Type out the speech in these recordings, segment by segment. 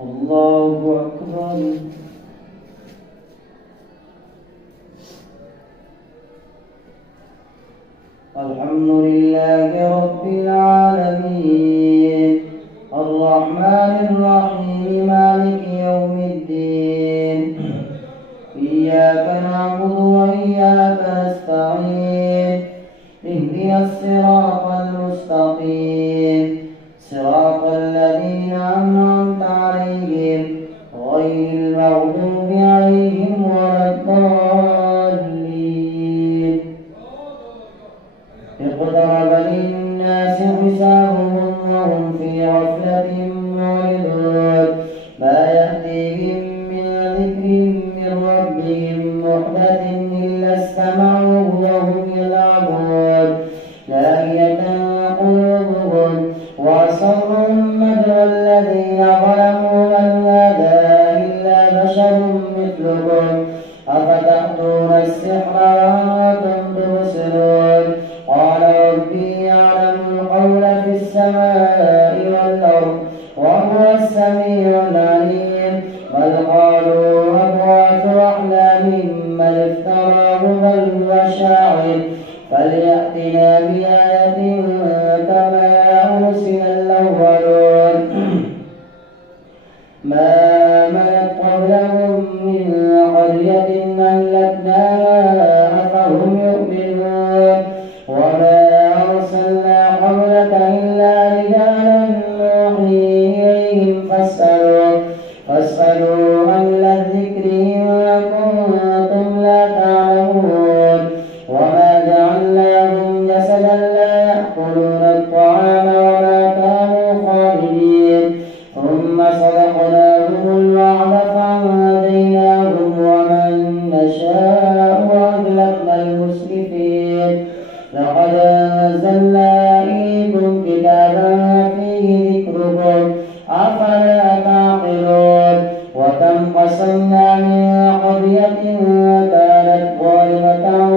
الله أكبر. الحمد لله رب العالمين الرحمن الرحيم مالك يوم الدين إياك نعبد وإياك نستعين اهدنا الصراط المستقيم صراط الذين أنعمت عليهم غير المغضوب عليهم ولا الضالين. اقترب للناس حسابهم وهم في غفلة معرضون ما يأتيهم من ذكر من ربهم محدث إلا استمعوه وهم يلعبون لاهية قلوبهم وأسروا النجوى الذين ظلموا من هذا إلا بشر مثلكم أفتأتون السحر وأنتم تبصرون قال ربي يعلم القول في السماء والأرض وهو السميع العليم بل قالوا أضغاث أحلام بل افتراه بل هو شاعر فليأتنا بآية كما أرسل الأولون ما ملت قبلهم من قرية أهلكناها أفهم يؤمنون وما أرسلنا قبلك إلا رجالا نوحي إليهم فاسألوا أهل الذكر إن كنتم لا تعلمون وما جعلناهم جسدا لا يأكلون الطعام وما كانوا خالدين ثم صدقناهم الوعد فأنجيناهم ومن نشاء وأهلكنا المسرفين لقد أنزلنا إليكم كتابا فيه ذكركم أفلا تعقلون وكم قصمنا من قرية كانت ظالمة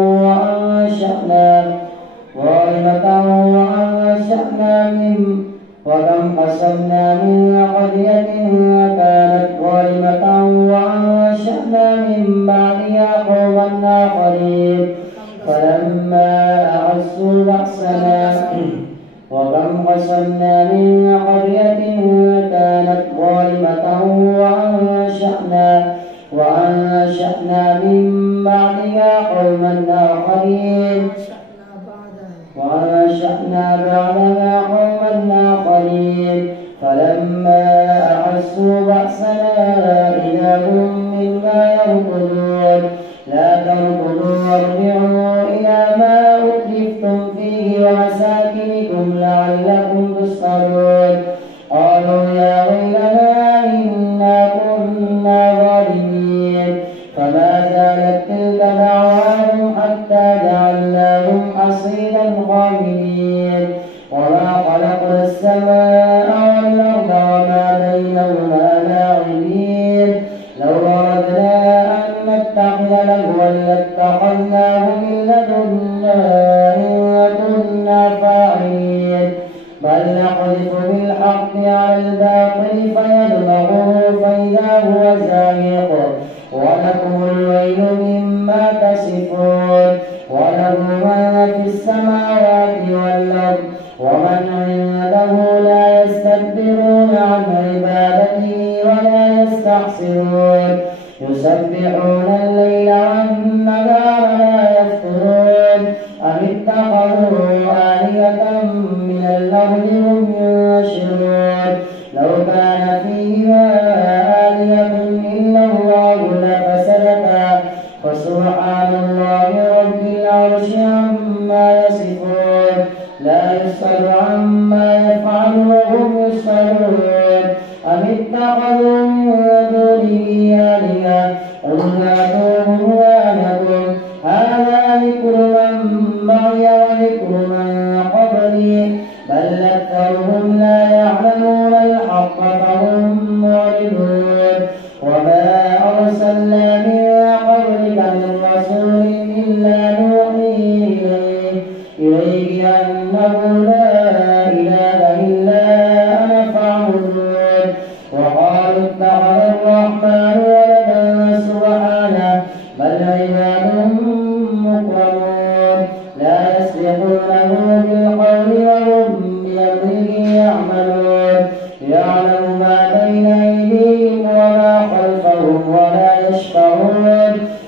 وأنشأنا من بعدها قوما آخرين فلما أحسوا بأسنا وكم قصمنا من قرية كانت ظالمة وأنشأنا من بعدها قوما آخرين فلما أحسوا بأسنا إذا هم منا يركضون لا تركضوا وارجعوا إلى ما أترفتم فيه ومساكنكم لعلكم تسألون قالوا يا ويلنا إنا كنا ظالمين فما زالت تلك دعواهم حتى جعلناهم حصيدا خامدين وما خلقنا السماء والأرض وما بينهما لاعبين لو أردنا أن نتخذ لهوا لاتخذناه من لدنا إن كنا فاعلين بل نقذف بالحق على الباطل فيدمغه فإذا هو زاهق ولكم الويل مما تصفون وله ما في السماوات والأرض ومن عنده لا يستكبرون عن عبادته ولا يستحسرون يسبحون الليل والنهار لا يفترون أم اتخذوا آلهة من الأرض هم ينشرون لو كان فيهما آلهة إلا الله لفسدتا فسبحان الله رب العرش عما يصفون لا يسأل عما يفعل وهم يسألون أم اتخذوا من دونه آلهة قل هاتوا برهانكم هذا ذكر من معي وذكر من قبلي بل أكثرهم لا يعلمون الحق فهم معرضون وما أرسلنا من قبلك من رسول إلا نوحي إليه أنه لا إله إلا أنا فاعبدون وقالوا يعملون يعلم ما بين أيديهم وما خلفهم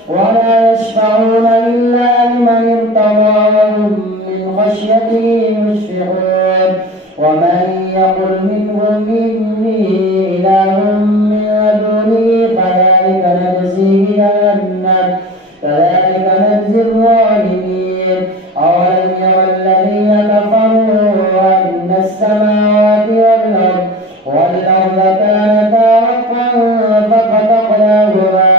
ولا يشفعون إلا لمن ارتضى وهم من خشيته مشفقون ومن يقل منهم إني إله من دونه كذلك نجزي الظالمين أولم ير الذين كفروا أن السماوات والأرض كانتا رتقا ففتقناهما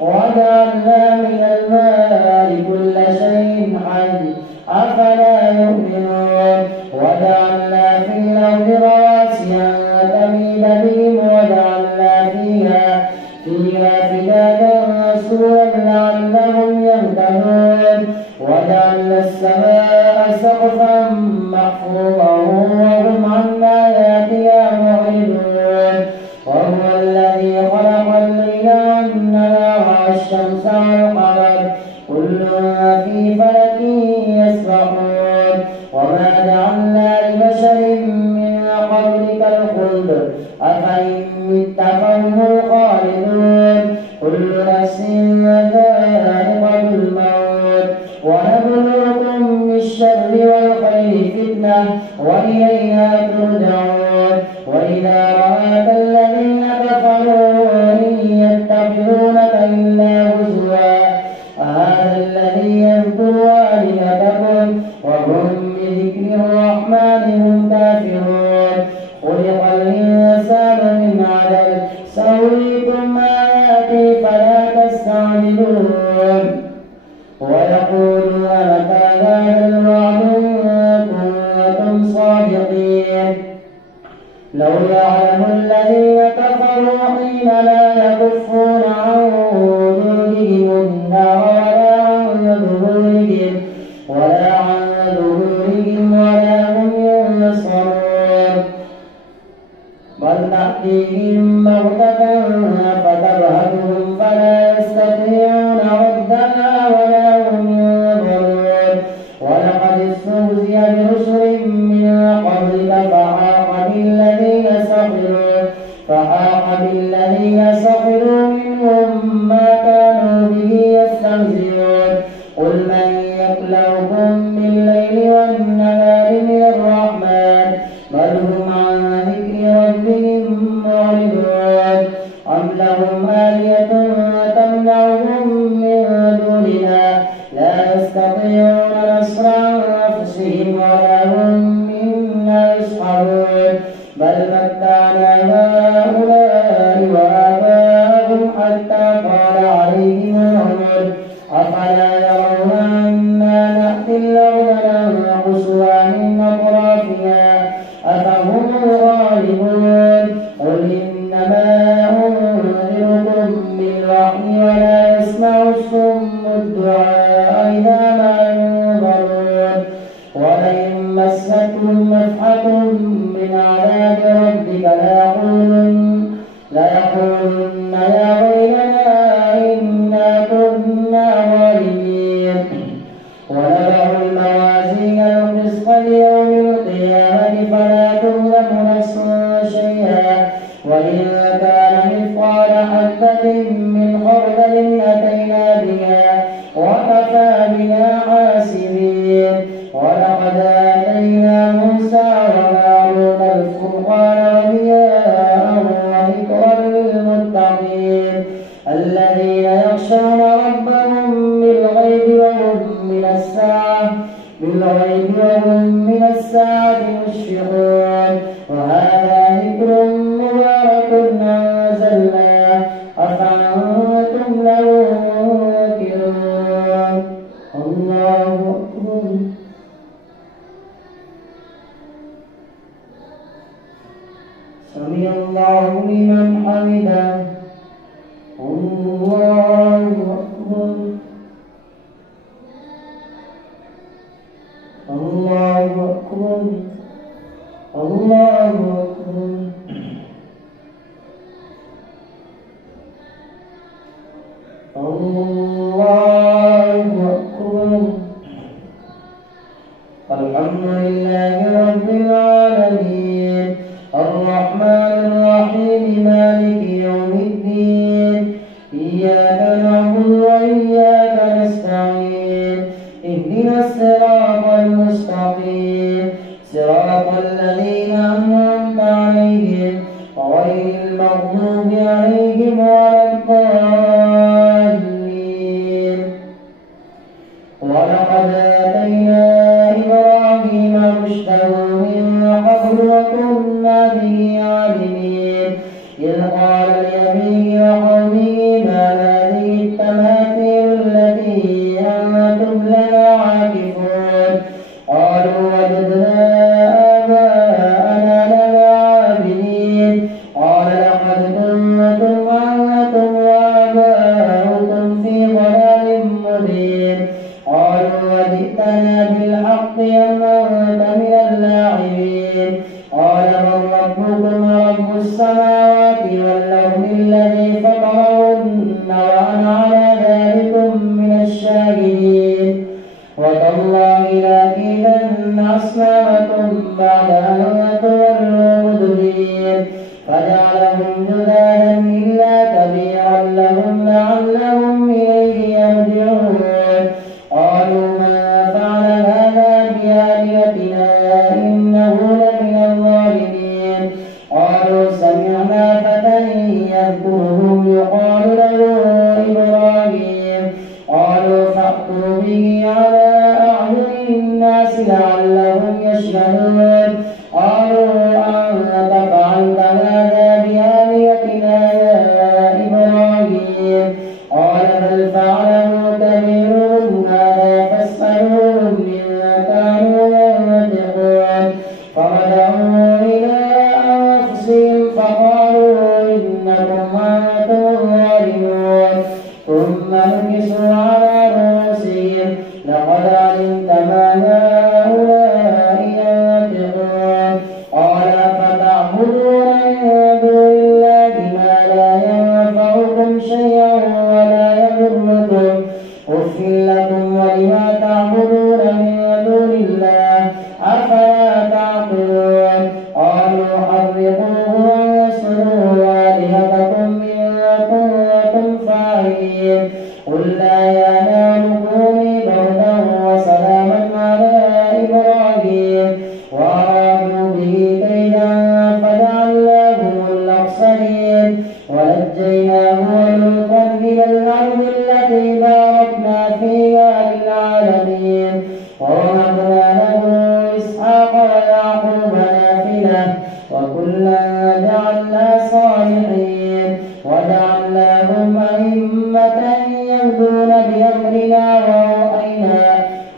وجعلنا من الماء كل شيء حي أفلا يؤمنون وجعلنا في الأرض رواسي أن تميد بهم وجعلنا فيها فجاجا سبلا لعلهم يهتدون وجعلنا السماء سقفا محفوظا وهم عن آياتها معرضون وهو الذي خلق الليل والنهار والشمس والقمر كل في فلك يسبحون وما جعلنا لبشر من قبلك الخلد أفإن مت فهم الخالدون كل نفس ذائقة الموت ونبلوكم بالشر والخير فتنة وإلينا ترجعون وإذا رآك الذين كفروا إن يتخذونك إلا هزوا هذا الذي يذكر آلهتكم وهم بذكر الرحمن هم كافرون خلق الإنسان من عجل سأريكم آياتي فلا تستعجلون ويقولون متى هذا الوعد إن كنتم صادقين لو يعلم الذين كفروا حين لا يكفون عن وجوههم النار ولا عن ظهورهم ولا هم ينصرون بل تأتيهم بغتة فتبهتهم فلا يستطيعون ردها ولا هم ينظرون ولقد استهزئ برسل من قبلك فحاق بالذين سخروا منهم ما كانوا به يستهزئون قل من يكلؤكم بالليل والنهار من الرحمن بل هم عن ذكر ربهم معرضون أم لهم آلية تمنعهم من دوننا لا يستطيعون نصر أنفسهم ولا هم منا يصحبون بل متعنا هؤلاء وآباءهم حتى طال عليهم العمر أفلا يرون أنا نأتي الأرض ننقصها من أطرافها أفهم الغالبون قل إنما أنذركم بالوحي ولا يسمع الصم الدعاء إذا ما ينظرون ولئن مستهم نفحة من عذاب ربك ليقولن يا ويلنا إنا كنا ظالمين ونضع الموازين القسط ليوم القيامة فلا تظلم نفس شيئا وإن كان مثقال حبة من خردل أتينا بها وكفى بنا حاسبين ولقد آتينا موسى وهارون الفرقان وضياء وذكرا للمتقين الذين يخشون ربهم بالغيب وهم من الساعة مشفقون وهذا ذكر مبارك أنزلناه أفأنتم له منكرون الله أكبر سمع الله لمن حمده الله أكبر الله أكبر الله أكبر الله أكبر الحمد لله رب العالمين السماوات والأرض الذي فطرهن وأنا على ذلكم من الشاهدين وتالله لأكيدن أصنامكم بعد أن تولوا مدبرين فجعلهم جذاذا إلا كبيرا لهم لعلهم إليه يرجعون قالوا ما فعل هذا بآلهتنا إنه لمن الظالمين قالوا سمعنا فتى يذكرهم يقال له إبراهيم قالوا فأتوا به على أعين الناس لعلهم يشهدون قالوا أنت فعلت هذا بآلهتنا يا إبراهيم قال بل فعله كبيرهم هذا فاسألوهم إن كانوا ينطقون فرجعوا إلى أنفسهم فقالوا إنكم أنتم الظالمون ثم نكسوا على رؤوسهم لقد علمت ما هؤلاء ينطقون قال فتعبدون من دون الله ما لا ينفعكم شيئا ولا يضركم أف لكم ولما تعبدون من دون الله أفلا تعقلون قالوا حرقوه وانصروا آلهتكم إن كنتم فاعلين قلنا يا نار كوني بردا وسلاما على إبراهيم وأرادوا به كيدا فجعلناهم الأخسرين ونجيناه ولوطا إلى الأرض التي باركنا فيها للعالمين ووهبنا له إسحاق ويعقوب نافلة وكلا جعلنا صالحين وجعلناهم أئمة يهدون بأمرنا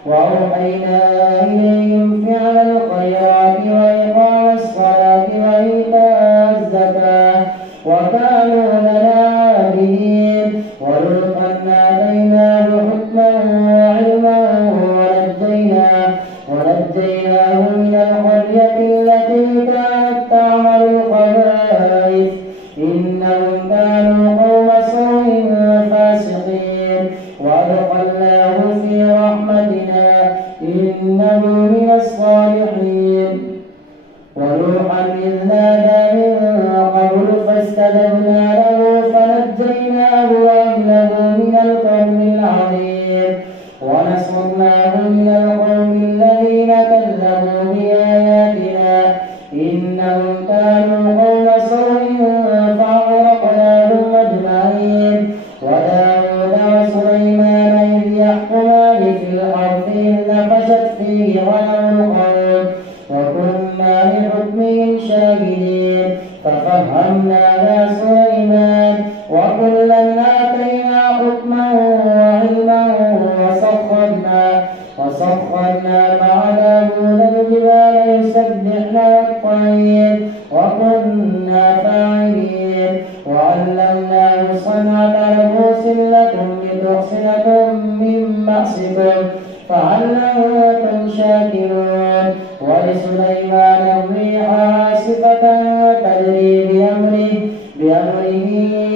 وأوحينا إليهم فعل الخيرات وإقام الصلاة وإيتاء الزكاة وكانوا لنا عابدين ولوطا آتيناه حكما وعلما ونجيناه من القرية التي كانت تعمل الخبائث إنهم كانوا قوم سوء فاسقين وأدخلناه في رحمتنا إنه من الصالحين ونوحا إذ نادى من قبل فاستجبنا له فنجيناه وأهله من الكرب العظيم ونصرناه من القوم الذين كذبوا بآياتنا إنهم كانوا قوم سوء فأغرقناهم أجمعين وداود وسليمان إذ يحكمان في الأرض إذ نفشت فيه غنم القوم وكنا لحكمهم شاهدين ففهمناها سليمان وكلا آتينا حكما وعلما وسخرنا مع داود الجبال يسبحن والطير وكنا فاعلين وعلمناه صنعة لبوس لكم لتحصنكم من بأسكم فهل أنتم شاكرون ولسليمان الريح عاصفة تجري بأمره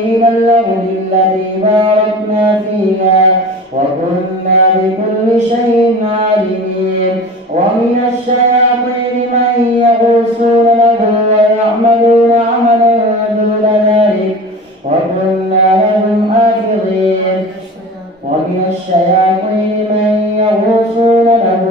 إلى الأرض التي باركنا فيها وكنا بكل شيء عالمين ومن الشياطين من يغوصون له ويعملون عملا دون ذلك وكنا لهم حافظين ومن الشياطين من يغوصون له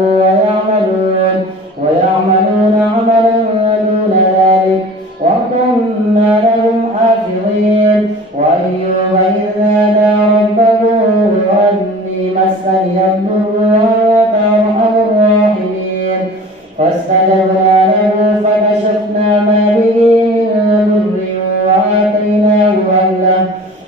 ويعملون عملا دون ذلك وكنا لهم حافظين وأيوب إذ نادى ربه أني مسني الضر وأنت أرحم الراحمين فاستجبنا له فكشفنا ما به من ضر وآتيناه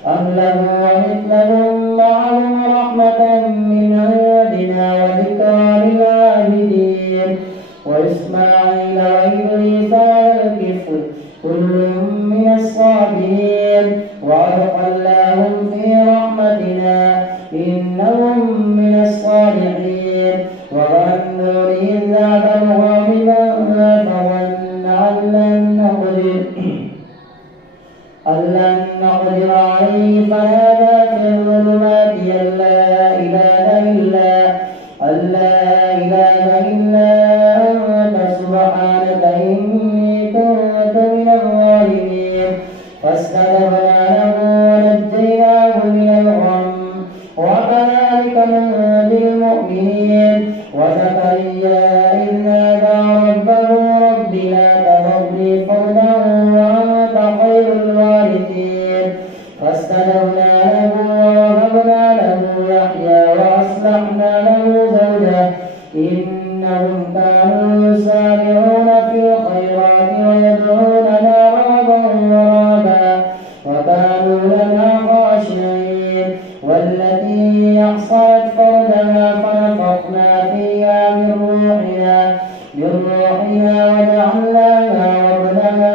أهله ومثلهم معهم رحمة من عندنا وذكرى للعابدين وإسماعيل وإدريس والكفل كل من الصابرين وأدخلناهم في رحمتنا إنهم من الصالحين وظنوا إذ ذهب مغاضبا فظن أن لن نقدر أن لن نقدر عليه فنادى في الظلمات أن لا إله إلا أنت سبحانك إني كنت من الظالمين فاستجبنا له ونجيناه من الغم وكذلك ننجي المؤمنين وزكريا إذ نادى ربه رب لا تذرني فردا وأنت خير الوارثين فاستجبنا له ووهبنا له يحيى وأصلحنا له زوجه إنهم كانوا يسارعون في الخيرات ويدعوننا رغبا ورهبا وكانوا لنا خاشعين والتي أحصنت فرجها فنفخنا فيها من روحنا وجعلناها وابنها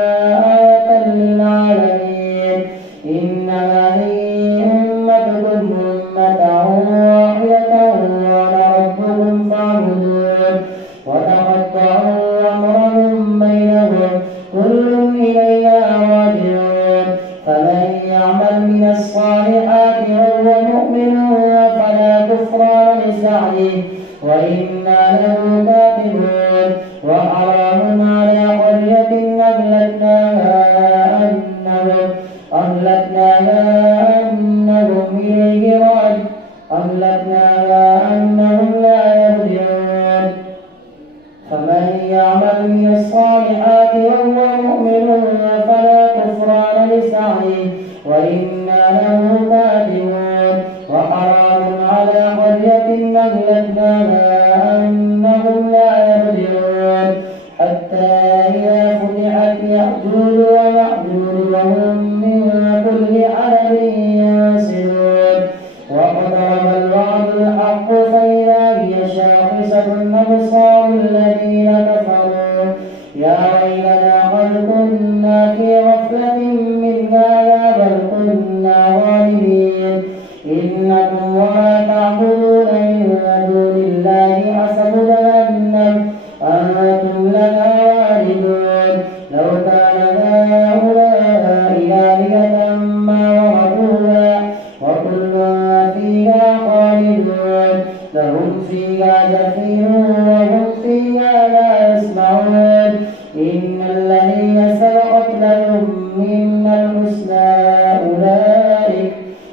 آية للعالمين إن هذه أمتكم أمة واحدة وأنا ربكم فاعبدون وتقطعوا أمرهم بينهم كل إلينا راجعون فمن يعمل من الصالحات وهو مؤمن فلا كفران لسعيه وإنا له كاتبون وحرام على قرية أنهم لا يرجعون فمن يعمل من الصالحات وهو مؤمن فلا كفران لسعيه وإنا له كاتبون وحرام على قرية أهلكناها أنهم لا يرجعون حتى إذا فتحت يأجوج ومأجوج وهم من كل حدب ينسلون واقترب الوعد الحق فإذا هي شاخصة أبصار الذين كفروا يا ويلنا قد كنا في غفلة من هذا بل كنا ظالمين إنكم وما تعبدون من دون الله حسب جهنم أنتم لها واردون لو كان هؤلاء آلهة ما وردوها وكل فيها خالدون لهم فيها زفير وهم فيها لا يسمعون إن الذين سبقت لهم منا الحسنى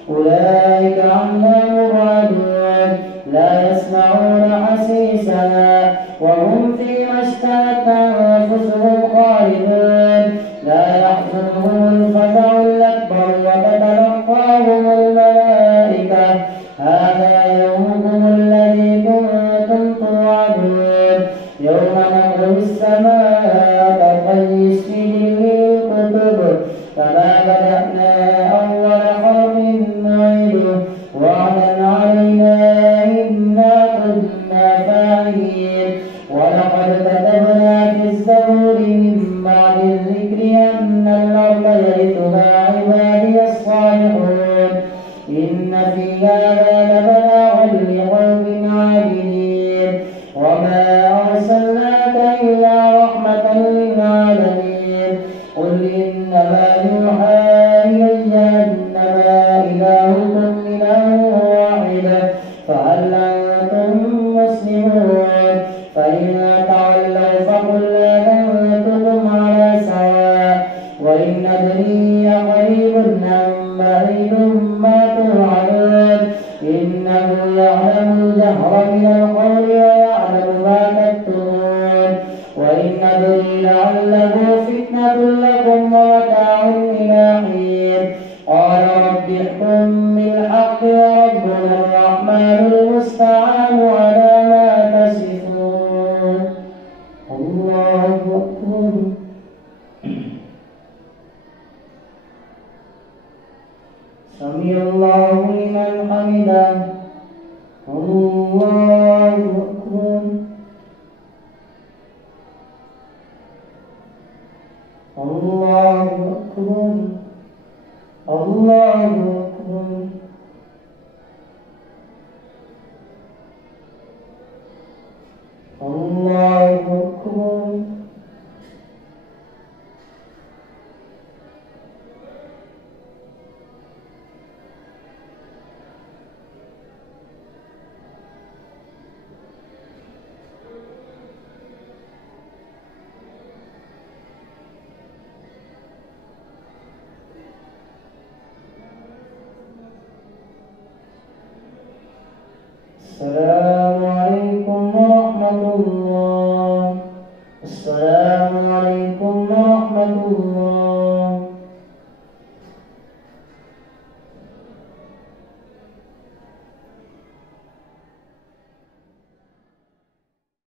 أولئك عنها مبعدون لا يسمعون حسيسها وهم فيما اشتهت أنفسهم خالدون لا يحزنهم الفزع الأكبر وتتلقاهم الملائكة هذا يومكم الذي كنتم توعدون يوم نطوي السماء كطي السجل للكتب كما بدأنا أول خلق نعيده وعدا علينا إنا كنا فاعلين ولقد كتبنا في الزبور من بعد الذكر أن الأرض يرثها عبادي الصالحون إن في هذا لبلاغا لقوم عابدين وما أرسلناك إلا رحمة للعالمين قل إنما يوحى إلي أنما إلهكم إله واحد فهل أنتم مسلمون فإن تولوا فقل آذنتكم على سواء وإن أدري قريب أم بعيد ما توعدون إنه يعلم الجهر من القول ويعلم ما تكتمون وإن أدري لعله فتنة لكم ومتاع إلى حين قال رب احكم بالحق وربنا الرحمن المستعان على ما تصفون الله أكبر سمع الله لمن حمده الله أكبر الله أكبر الله أكبر الله أكبر سمع